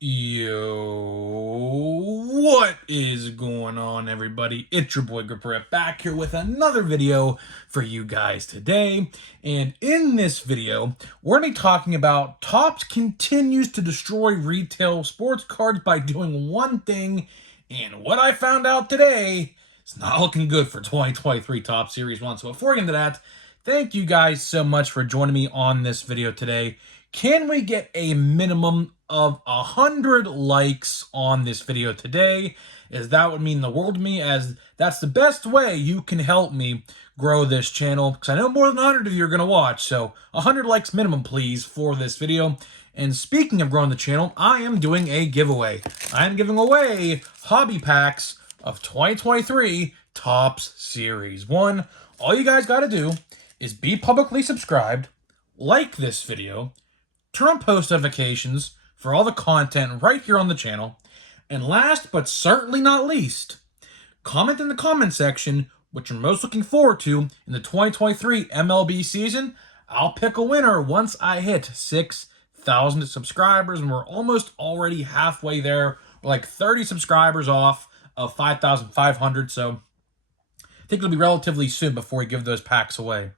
Yo, what is going on, everybody? It's your boy Gripper back here with another video for you guys today. And in this video, we're going to be talking about Topps continues to destroy retail sports cards by doing one thing. And what I found out today, it's not looking good for 2023 Topps Series 1. So before we get into that, thank you guys so much for joining me on this video today. Can we get a minimum of 100 likes on this video today? As that would mean the world to me, as that's the best way you can help me grow this channel, because I know more than 100 of you are going to watch. So 100 likes minimum, please, for this video. And speaking of growing the channel, I am doing a giveaway. I am giving away hobby packs of 2023 Topps Series 1. All you guys got to do is be publicly subscribed, like this video, turn on post notifications for all the content right here on the channel, and last but certainly not least, comment in the comment section what you're most looking forward to in the 2023 MLB season. I'll pick a winner once I hit 6,000 subscribers, and we're almost already halfway there. We're like 30 subscribers off of 5,500, so I think it'll be relatively soon before we give those packs away.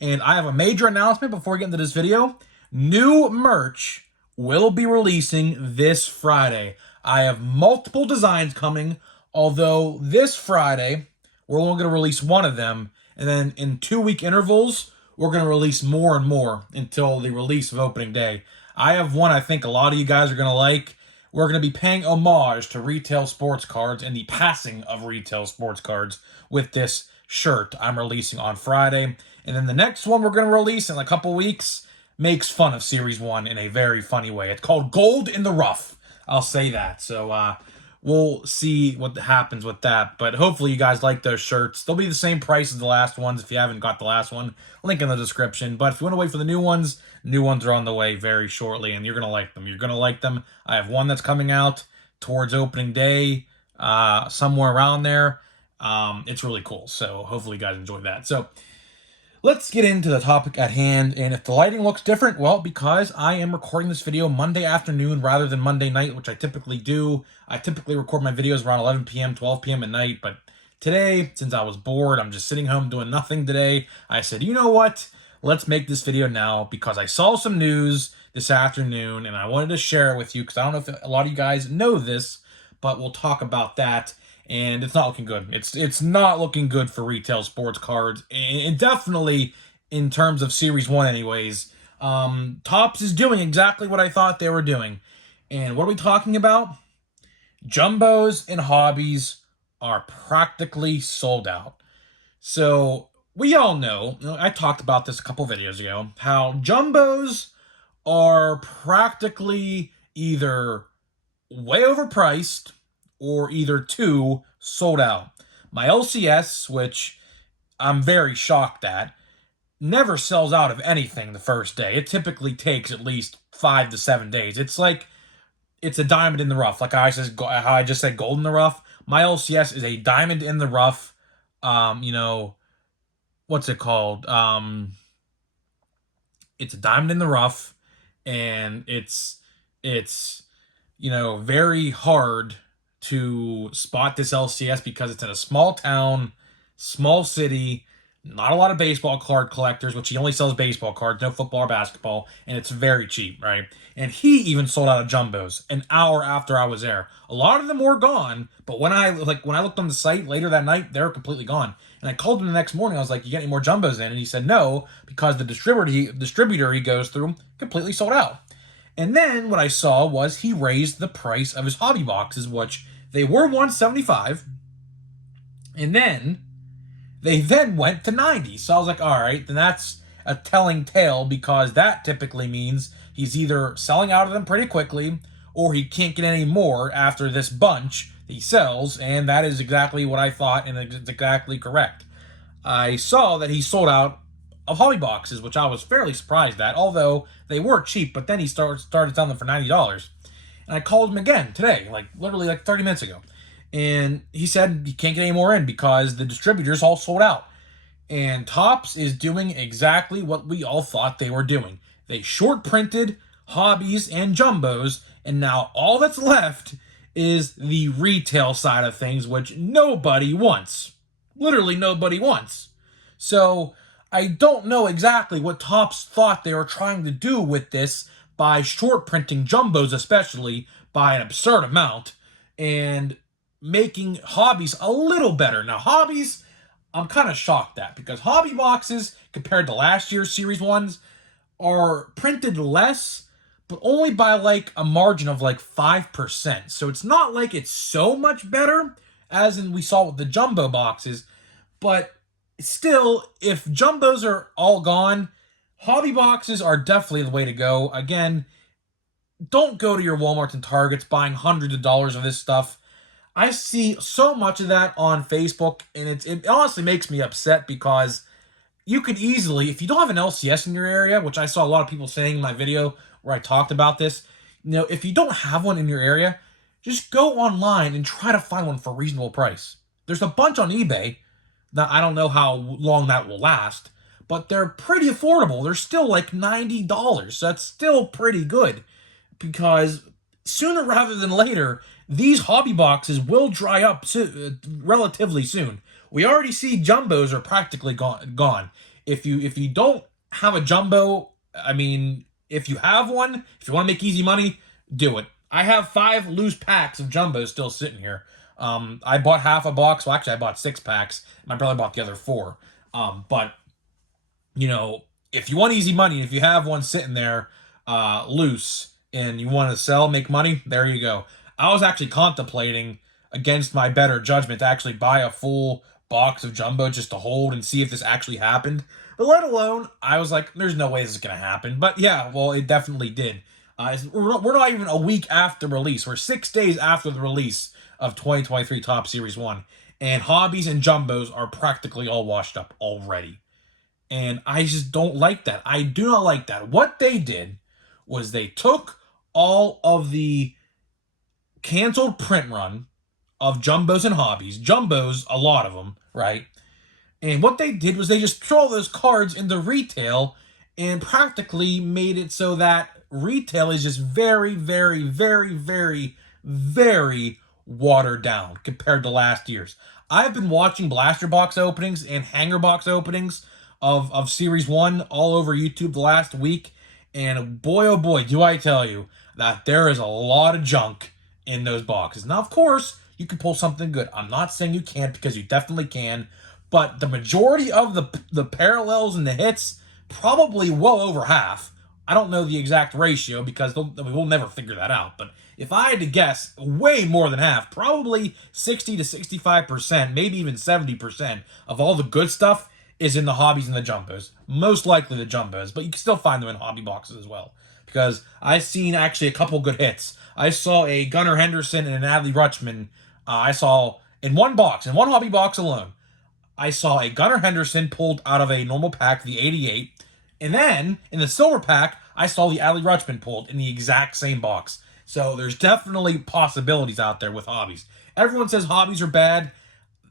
And I have a major announcement before we get into this video. New merch will be releasing this Friday. I have multiple designs coming, although this Friday, we're only going to release one of them, and then in 2-week intervals, we're going to release more and more until the release of opening day. I have one I think a lot of you guys are going to like. We're going to be paying homage to retail sports cards and the passing of retail sports cards with this shirt I'm releasing on Friday. And then the next one we're going to release in a couple weeks makes fun of Series 1 in a very funny way. It's called Gold in the Rough. I'll say that. So we'll see what happens with that. But hopefully you guys like those shirts. They'll be the same price as the last ones if you haven't got the last one. Link in the description. But if you want to wait for the new ones are on the way very shortly, and you're going to like them. You're going to like them. I have one that's coming out towards opening day, somewhere around there. It's really cool. So hopefully you guys enjoy that. So let's get into the topic at hand, and if the lighting looks different, well, because I am recording this video Monday afternoon rather than Monday night, which I typically do. I typically record my videos around 11 p.m., 12 p.m. at night, but today, since I was bored, I'm just sitting home doing nothing today, I said, you know what? Let's make this video now, because I saw some news this afternoon, and I wanted to share it with you, because I don't know if a lot of you guys know this, but we'll talk about that. And it's not looking good. It's not looking good for retail sports cards, and definitely in terms of Series 1 anyways. Topps is doing exactly what I thought they were doing. And what are we talking about? Jumbos and hobbies are practically sold out. So we all know, I talked about this a couple videos ago, how jumbos are practically either way overpriced or either two sold out. My LCS, which I'm very shocked at, never sells out of anything the first day. It typically takes at least 5 to 7 days. It's like it's a diamond in the rough. Like how I just said gold in the rough. My LCS is a diamond in the rough. What's it called? It's a diamond in the rough, and it's very hard to spot this LCS because it's in a small town, small city, not a lot of baseball card collectors, which he only sells baseball cards, no football or basketball, and it's very cheap, right? And he even sold out of jumbos an hour after I was there. A lot of them were gone, but when I looked on the site later that night, they were completely gone. And I called him the next morning. I was like, "You get any more jumbos in?" And he said no, because the distributor he goes through completely sold out. And then what I saw was he raised the price of his hobby boxes, which they were $175, and then they went to $90. So I was like, all right, then that's a telling tale, because that typically means he's either selling out of them pretty quickly, or he can't get any more after this bunch that he sells, and that is exactly what I thought, and it's exactly correct. I saw that he sold out of hobby boxes, which I was fairly surprised at, although they were cheap, but then he started selling them for $90. And I called him again today, literally 30 minutes ago. And he said he can't get any more in because the distributors all sold out. And Topps is doing exactly what we all thought they were doing. They short printed hobbies, and jumbos, and now all that's left is the retail side of things, which nobody wants. Literally nobody wants. So I don't know exactly what Topps thought they were trying to do with this by short printing jumbos, especially by an absurd amount, and making hobbies a little better. Now, hobbies, I'm kind of shocked at, because hobby boxes, compared to last year's Series 1s, are printed less, but only by like a margin of like 5%. So it's not like it's so much better as in we saw with the jumbo boxes, but still, if jumbos are all gone, hobby boxes are definitely the way to go. Again, don't go to your Walmarts and Targets buying hundreds of dollars of this stuff. I see so much of that on Facebook, and it honestly makes me upset, because you could easily, if you don't have an LCS in your area, which I saw a lot of people saying in my video where I talked about this, if you don't have one in your area, just go online and try to find one for a reasonable price. There's a bunch on eBay. Now, I don't know how long that will last, but they're pretty affordable. They're still like $90. So that's still pretty good, because sooner rather than later, these hobby boxes will dry up relatively soon. We already see jumbos are practically gone. If you don't have a jumbo, I mean, if you have one, if you want to make easy money, do it. I have 5 loose packs of jumbos still sitting here. I bought half a box. Well, actually, I bought 6 packs. My brother bought the other 4. But, if you want easy money, if you have one sitting there loose and you want to sell, make money, there you go. I was actually contemplating, against my better judgment, to actually buy a full box of jumbo just to hold and see if this actually happened. But let alone, I was like, there's no way this is going to happen. But yeah, well, it definitely did. We're not even a week after release. We're 6 days after the release of 2023 Topps Series 1. And hobbies and jumbos are practically all washed up already. And I just don't like that. I do not like that. What they did was they took all of the canceled print run of jumbos and hobbies. Jumbos, a lot of them, right? And what they did was they just threw all those cards into retail and practically made it so that retail is just very, very, very, very, very watered down compared to last year's. I've been watching blaster box openings and hanger box openings of Series 1 all over YouTube the last week, and boy, oh boy, do I tell you that there is a lot of junk in those boxes. Now, of course, you can pull something good. I'm not saying you can't, because you definitely can, but the majority of the parallels and the hits, probably well over half. I don't know the exact ratio, because we'll never figure that out, but if I had to guess, way more than half, probably 60 to 65%, maybe even 70% of all the good stuff is in the hobbies and the jumbos. Most likely the jumbos, but you can still find them in hobby boxes as well, because I've seen actually a couple good hits. I saw a Gunnar Henderson and an Adley Rutschman. I saw in one box, in one hobby box alone, I saw a Gunnar Henderson pulled out of a normal pack, the 88, and then in the silver pack, I saw the Adley Rutschman pulled in the exact same box. So there's definitely possibilities out there with hobbies. Everyone says hobbies are bad.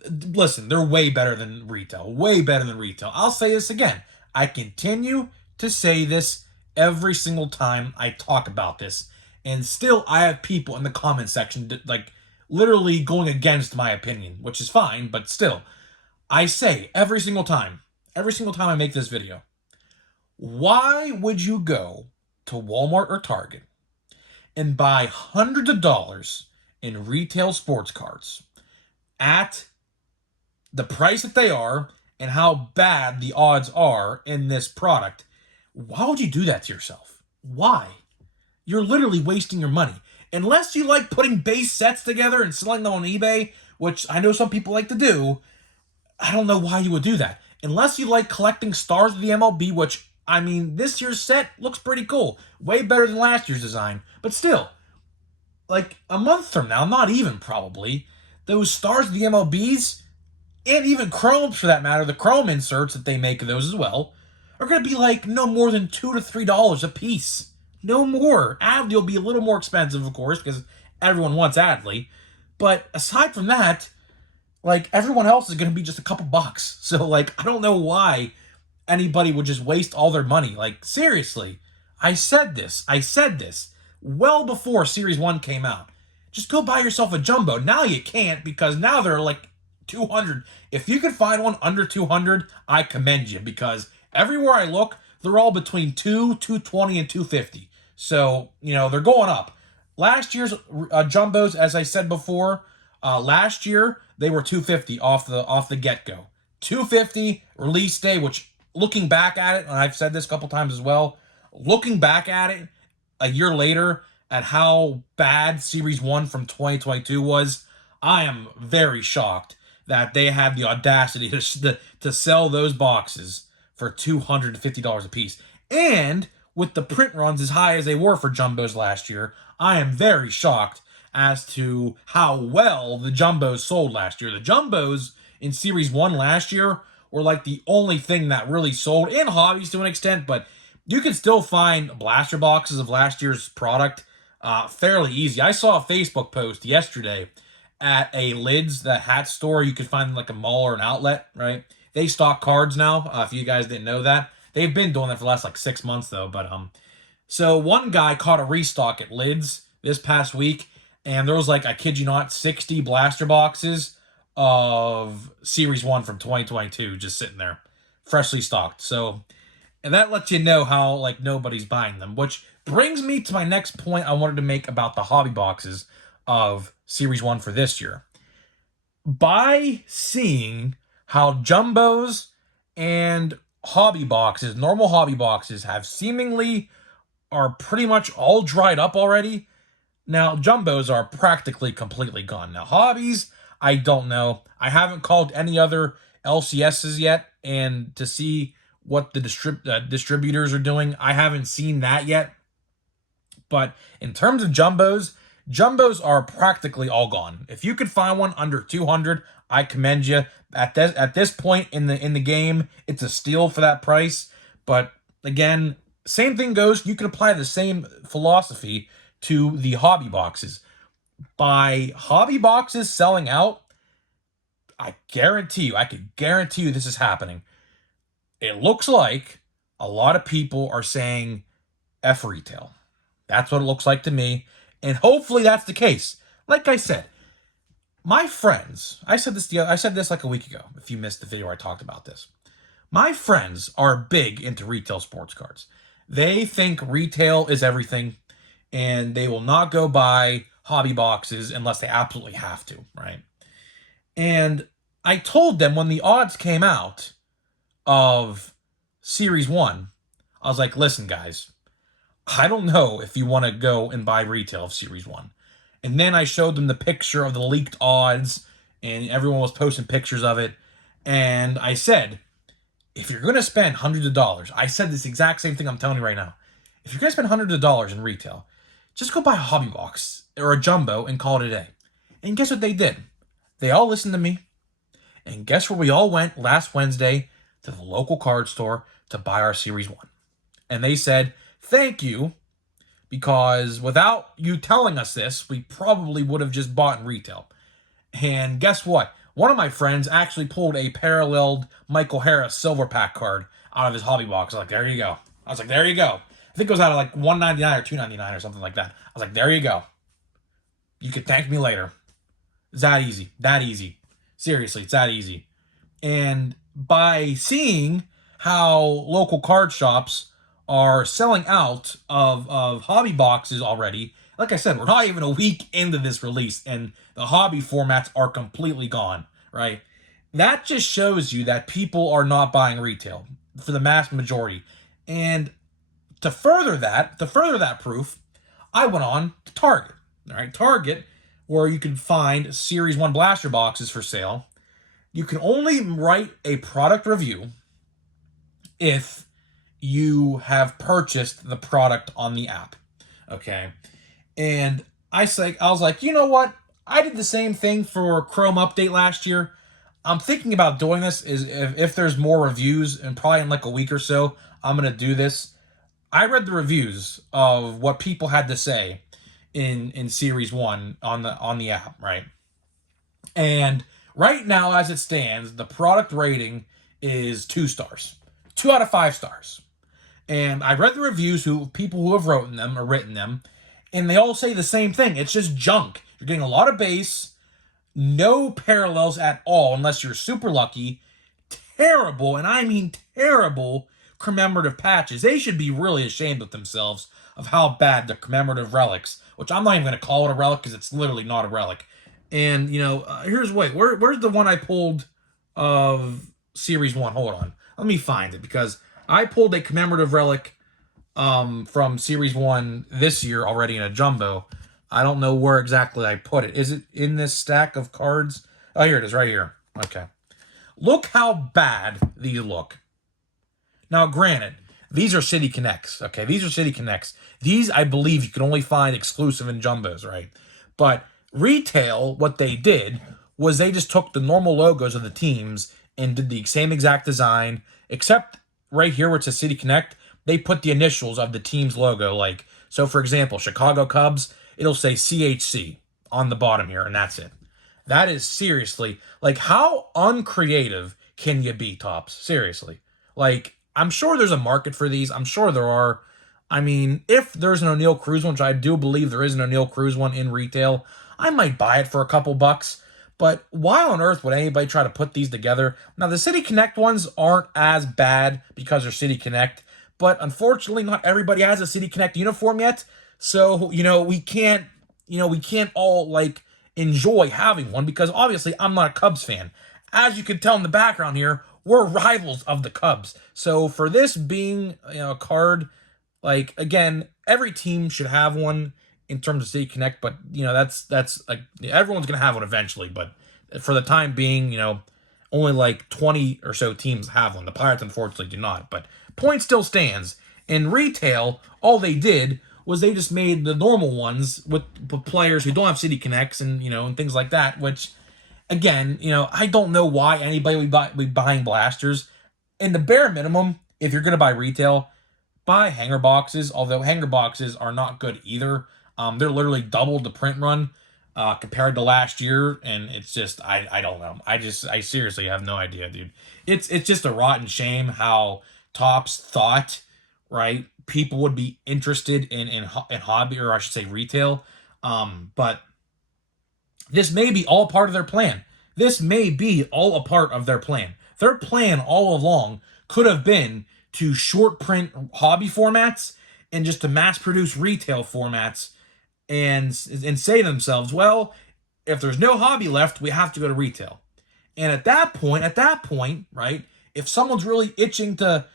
Listen, they're way better than retail. Way better than retail. I'll say this again. I continue to say this every single time I talk about this. And still, I have people in the comment section like literally going against my opinion, which is fine, but still, I say every single time I make this video, why would you go to Walmart or Target and buy hundreds of dollars in retail sports cards at the price that they are and how bad the odds are in this product? Why would you do that to yourself? Why? You're literally wasting your money. Unless you like putting base sets together and selling them on eBay, which I know some people like to do, I don't know why you would do that. Unless you like collecting stars of the MLB, which, I mean, this year's set looks pretty cool. Way better than last year's design. But still, like a month from now, not even probably, those stars of the MLBs, and even chromes for that matter, the chrome inserts that they make of those as well, are going to be like no more than $2 to $3 a piece. No more. Adley will be a little more expensive, of course, because everyone wants Adley. But aside from that, like, everyone else is going to be just a couple bucks. So, like, I don't know why anybody would just waste all their money. Like, seriously. I said this well before Series 1 came out. Just go buy yourself a jumbo. Now you can't because now they're like 200. If you could find one under 200, I commend you because everywhere I look, they're all between 220, and 250. So, they're going up. Last year's jumbos, as I said before, last year they were 250 off the get-go. 250 release day, which looking back at it, and I've said this a couple times as well, looking back at it a year later at how bad Series 1 from 2022 was, I am very shocked that they had the audacity to sell those boxes for $250 a piece. And with the print runs as high as they were for jumbos last year, I am very shocked as to how well the jumbos sold last year. The jumbos in Series 1 last year were like the only thing that really sold in hobbies to an extent, but you can still find blaster boxes of last year's product fairly easy. I saw a Facebook post yesterday at a Lids, the hat store. You could find like a mall or an outlet, right? They stock cards now, if you guys didn't know that. They've been doing that for the last like 6 months though, but so one guy caught a restock at Lids this past week, and there was like, I kid you not, 60 blaster boxes of Series 1 from 2022 just sitting there, freshly stocked. So, and that lets you know how like nobody's buying them, which brings me to my next point I wanted to make about the hobby boxes of Series 1 for this year. By seeing how jumbos and hobby boxes, normal hobby boxes, have seemingly are pretty much all dried up already. Now, jumbos are practically completely gone. Now, hobbies, I don't know. I haven't called any other LCSs yet, and to see what the distributors are doing, I haven't seen that yet. But in terms of jumbos are practically all gone. If you could find one under 200, I commend you. At this point in the game, it's a steal for that price. But again, same thing goes. You can apply the same philosophy to the hobby boxes. By hobby boxes selling out, I can guarantee you this is happening. It looks like a lot of people are saying F retail. That's what it looks like to me. And hopefully that's the case. Like I said, my friends, I said this like a week ago, if you missed the video where I talked about this. My friends are big into retail sports cards. They think retail is everything, and they will not go buy hobby boxes unless they absolutely have to, right? And I told them when the odds came out of Series 1, I was like, listen, guys, I don't know if you want to go and buy retail of Series 1. And then I showed them the picture of the leaked odds, and everyone was posting pictures of it. And I said, if you're going to spend hundreds of dollars, I said this exact same thing I'm telling you right now. If you're going to spend hundreds of dollars in retail, just go buy a hobby box or a jumbo and call it a day. And guess what they did? They all listened to me. And guess where we all went last Wednesday? To the local card store to buy our Series 1. And they said, thank you, because without you telling us this, we probably would have just bought in retail. And guess what? One of my friends actually pulled a paralleled Michael Harris silver pack card out of his hobby box. I was like, there you go. I think it was out of like $199 or $299 or something like that. I was like, there you go. You could thank me later. It's that easy. That easy. Seriously, it's that easy. And by seeing how local card shops are selling out of hobby boxes already, like I said, we're not even a week into this release, and the hobby formats are completely gone, right? That just shows you that people are not buying retail for the mass majority. And to further that proof, I went on to Target. All right, Target, where you can find Series 1 blaster boxes for sale. You can only write a product review if you have purchased the product on the app. Okay. And I was like, you know what? I did the same thing for Chrome Update last year. I'm thinking about doing this is if there's more reviews, and probably in like a week or so, I'm going to do this. I read the reviews of what people had to say in Series 1 on the app, right? And right now, as it stands, the product rating is 2 stars. 2 out of 5 stars. And I read the reviews people who have written them, and they all say the same thing. It's just junk. You're getting a lot of base, no parallels at all unless you're super lucky. Terrible, and I mean terrible, commemorative patches. They should be really ashamed of themselves of how bad the commemorative relics, which I'm not even going to call it a relic because it's literally not a relic. And, where's the one I pulled of Series 1? Hold on. Let me find it, because I pulled a commemorative relic from Series 1 this year already in a jumbo. I don't know where exactly I put it. Is it in this stack of cards? Oh, here it is, right here. Okay. Look how bad these look. Now, granted, these are City Connects, okay? These are City Connects. These, I believe, you can only find exclusive in jumbos, right? But retail, what they did was they just took the normal logos of the teams and did the same exact design, except right here where it says City Connect, they put the initials of the team's logo. Like, so for example, Chicago Cubs, it'll say CHC on the bottom here, and that's it. That is seriously, like, how uncreative can you be, Topps? Seriously. Like, I'm sure there's a market for these. I'm sure there are. I mean, if there's an O'Neal Cruz one, which I do believe there is an O'Neal Cruz one in retail, I might buy it for a couple bucks. But why on earth would anybody try to put these together? Now, the City Connect ones aren't as bad because they're City Connect, but unfortunately, not everybody has a City Connect uniform yet. So, we can't all, like, enjoy having one, because obviously I'm not a Cubs fan. As you can tell in the background here, we're rivals of the Cubs. So for this being a card, like, again, every team should have one in terms of City Connect, but that's like, everyone's gonna have one eventually. But for the time being, only like 20 or so teams have one. The Pirates unfortunately do not. But point still stands. In retail, all they did was they just made the normal ones with players who don't have City Connects and and things like that. Which, again, I don't know why anybody would be buying blasters. In the bare minimum, if you're gonna buy retail, buy hanger boxes. Although hanger boxes are not good either. They're literally double the print run compared to last year, and it's just I don't know. I seriously have no idea, dude. It's just a rotten shame how Topps thought, right, people would be interested in hobby, or I should say retail. But this may be all part of their plan. This may be all a part of their plan. Their plan all along could have been to short print hobby formats and just to mass produce retail formats, and say to themselves, well, if there's no hobby left, we have to go to retail. And at that point, right, if someone's really itching to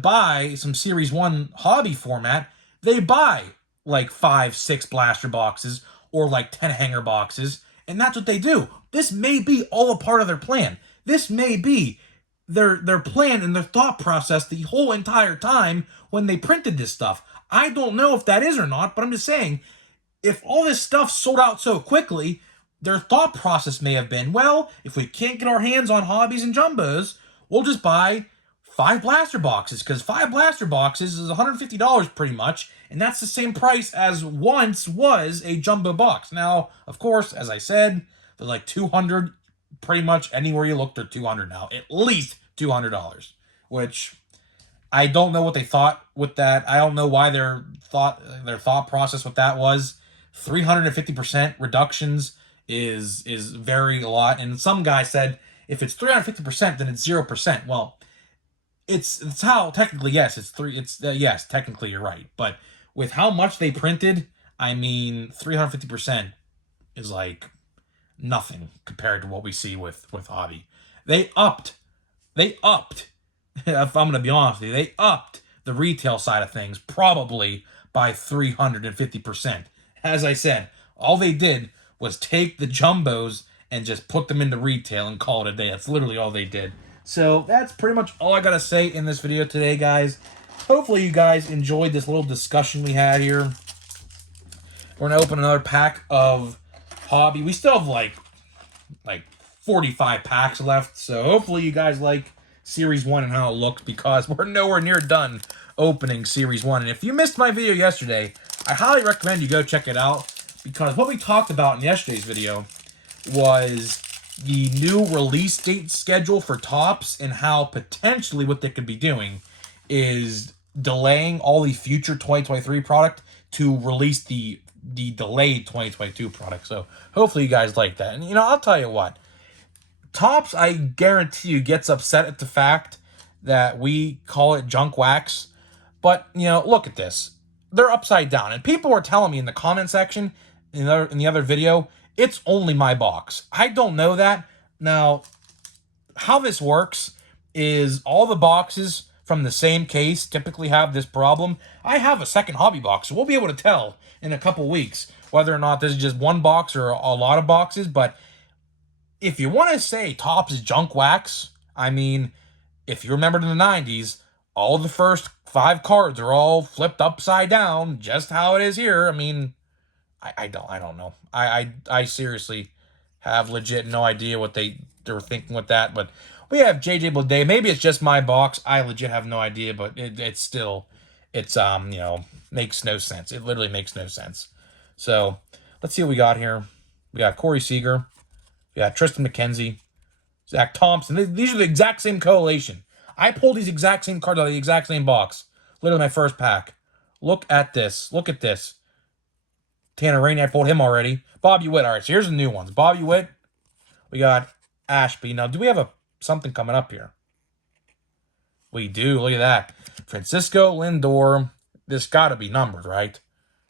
buy some Series 1 hobby format, they buy like 5-6 blaster boxes or like 10 hanger boxes, and that's what they do. This may be all a part of their plan. This may be their plan and their thought process the whole entire time when they printed this stuff. I don't know if that is or not, but I'm just saying, if all this stuff sold out so quickly, their thought process may have been, well, if we can't get our hands on hobbies and jumbos, we'll just buy 5 blaster boxes, because 5 blaster boxes is $150 pretty much, and that's the same price as once was a jumbo box. Now, of course, as I said, they're like $200, pretty much anywhere you look, they're $200 now, at least $200, which I don't know what they thought with that. I don't know why their thought process with that was. 350% reductions is very a lot, and some guy said if it's 350%, then it's 0%. Well, it's how technically, yes, yes, technically you're right, but with how much they printed, I mean, 350% is like nothing compared to what we see with hobby. They upped if I'm going to be honest with you, they upped the retail side of things probably by 350%. As I said, all they did was take the jumbos and just put them into retail and call it a day. That's literally all they did. So that's pretty much all I got to say in this video today, guys. Hopefully you guys enjoyed this little discussion we had here. We're going to open another pack of hobby. We still have like 45 packs left. So hopefully you guys like Series 1 and how it looks, because we're nowhere near done opening Series 1. And if you missed my video yesterday, I highly recommend you go check it out, because what we talked about in yesterday's video was the new release date schedule for Topps, and how potentially what they could be doing is delaying all the future 2023 product to release the delayed 2022 product. So hopefully you guys like that. And I'll tell you what, Topps, I guarantee you, gets upset at the fact that we call it junk wax. But look at this. They're upside down, and people are telling me in the comment section in the other video, it's only my box. I don't know that. Now, how this works is all the boxes from the same case typically have this problem. I have a second hobby box, so we'll be able to tell in a couple weeks whether or not this is just one box or a lot of boxes. But if you want to say Topps is junk wax, I mean, if you remember in the 90s, all the first 5 cards are all flipped upside down, just how it is here. I mean, I don't know. I seriously have legit no idea what they were thinking with that. But we have JJ Bleday. Maybe it's just my box. I legit have no idea, but it's still, makes no sense. It literally makes no sense. So let's see what we got here. We got Corey Seager. We got Tristan McKenzie. Zach Thompson. These are the exact same collation. I pulled these exact same cards out of the exact same box. Literally my first pack. Look at this. Look at this. Tanner Rainey, I pulled him already. Bobby Witt. All right, so here's the new ones. Bobby Witt. We got Ashby. Now, do we have something coming up here? We do. Look at that. Francisco Lindor. This got to be numbered, right?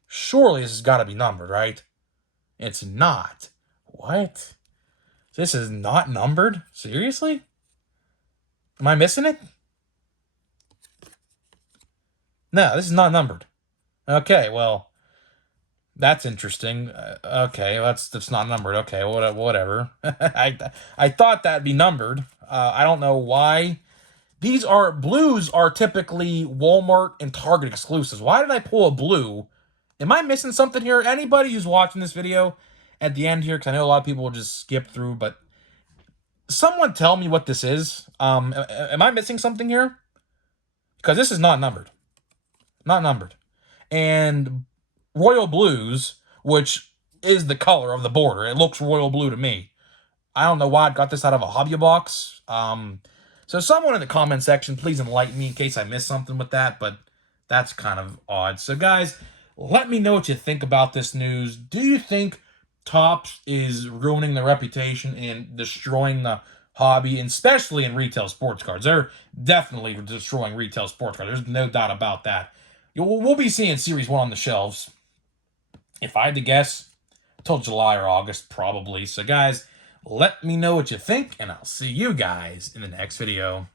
Surely this has got to be numbered, right? It's not. What? This is not numbered? Seriously? Am I missing it? No, this is not numbered. Okay, well, that's interesting. Okay, that's not numbered. Okay, whatever. I thought that'd be numbered. I don't know why. Blues are typically Walmart and Target exclusives. Why did I pull a blue? Am I missing something here? Anybody who's watching this video at the end here, because I know a lot of people will just skip through, but someone tell me what this is. Am I missing something here? Because this is not numbered. Not numbered. And Royal Blues, which is the color of the border. It looks royal blue to me. I don't know why I got this out of a hobby box. So someone in the comment section, please enlighten me in case I missed something with that, but that's kind of odd. So guys, let me know what you think about this news. Do you think Topps is ruining the reputation and destroying the hobby, and especially in retail sports cards? They're definitely destroying retail sports cards. There's no doubt about that. We'll be seeing Series 1 on the shelves, if I had to guess, till July or August, probably. So guys, let me know what you think, and I'll see you guys in the next video.